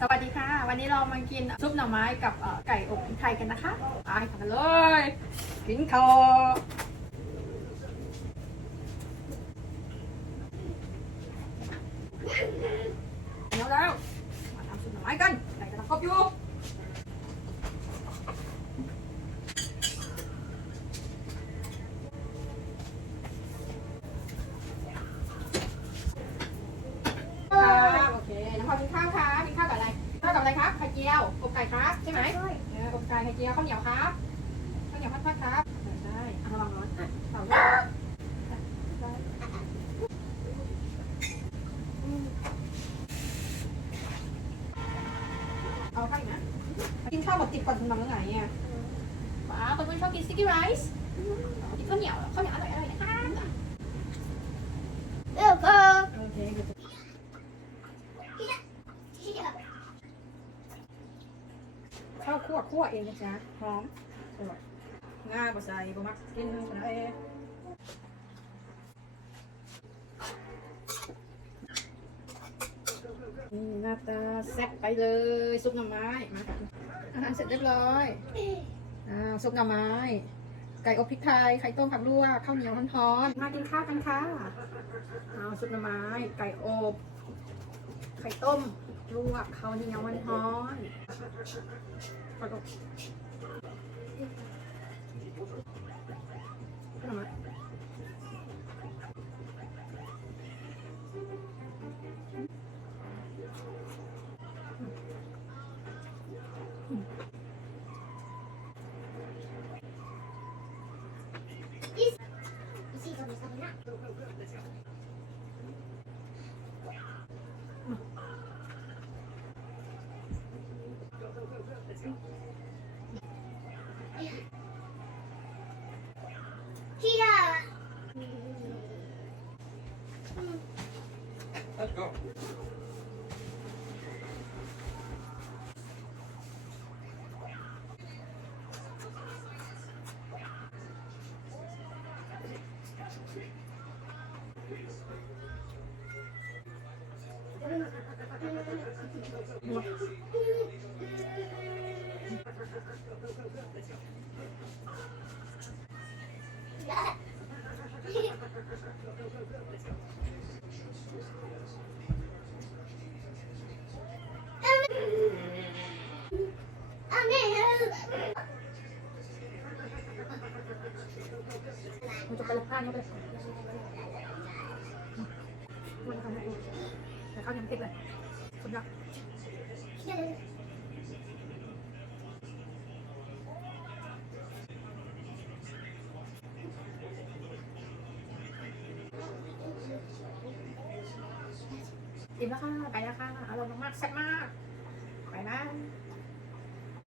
สวัสดีค่ะ วันนี้เรามากินซุปหน่อไม้กับไก่อบพริกไทยกันนะคะไปกันเลยกินข้าวเดี๋ยวแล้วมาทำซุปหน่อไม้กันไก่กำลังครบอยู่ครับโอเคน้ำพอกินข้าวครับกินข้าวกับอะไรข้าวกับ อะไรครับไข่เจียวอบไก่ครับใช่ไหมเอออบไก่ไข่เจียวข้าวเหนียวครับข้าวเหนียวพัดๆครับเออได้เอาระวังร้อนอะเป่าได้เอาข้าวอีกนะกินข้าวหมดติดก่อนคุณนอนเมื่อไหร่เนี่ยว้าวคนๆชอบกินสติ๊กกี้ไรซ์กินข้าวเหนียวข้าวเหนียวอร่อยๆนะคะ เออก็ โอเค ข้าวคั่วคั่วเองนะจ๊ะหอมอร่อยง่ายกว่าใส่บะมักกินทั้งหมดเองนี่หน้าตาแซ่บไปเลยซุปหน่อไม้มาอาหารเสร็จเรียบร้อยอ่าซุปหน่อไม้ ไก่อบพริกไทยไข่ต้มผักลวกข้าวเหนียวร้อนๆมากินข้าวกันค่ะเอาซุปหน่อไม้ ไก่อบ ไข่ต้ม ลวกข้าเหนียวร้อนๆผักอบหน่อไม้ Let's go. อัน ไปละผ้าเนี่ไปมันทำให้ดูแต่ข้ายังเผ็ดเลยสุดยอดอิ่มแล้วค่ะ ไปแล้วค่ะ อร่อยมากๆแซ่บมาก ไปบ้าน